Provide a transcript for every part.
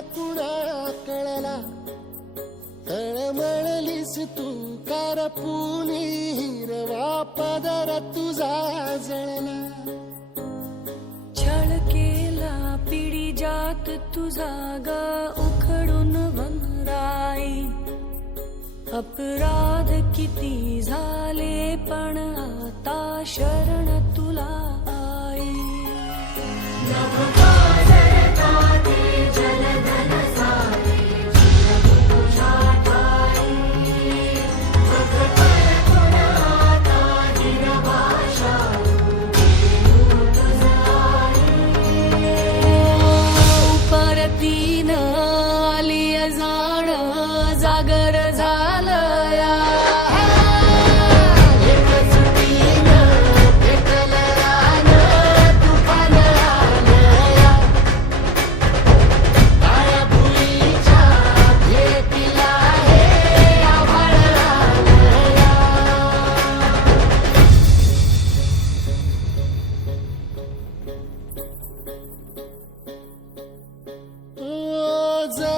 कुणा कळला. तळमळलीस तू कर हिरवा पदर तुझा जळला. छळ केला पिढी जात तुझा ग उखडून वनराई अपराध किती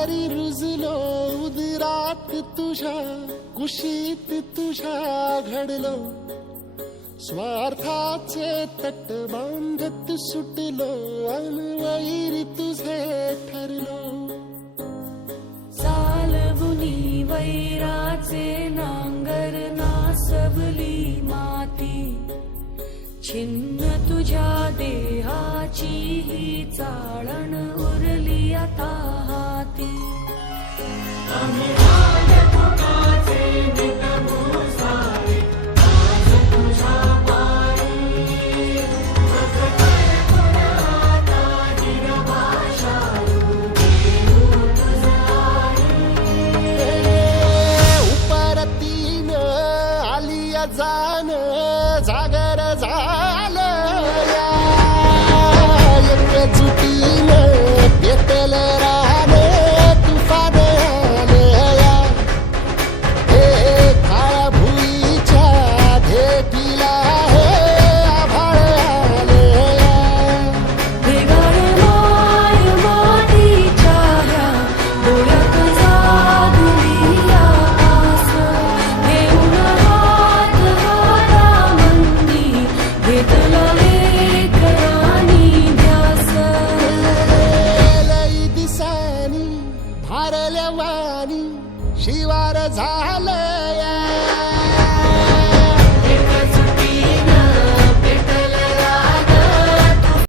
ओ, जरी रुजलो उदरात तुझ्या कुशीत तुझ्या घडलो. स्वार्थाचे तट बांधत सुटलो अनवैरी तुझे ठरलो. छिन्न तुझ्या देहाची ही चाळण उरली आता हाती. उपरतीन आलिया दिसानी भारल्या वाणी शिवार झालं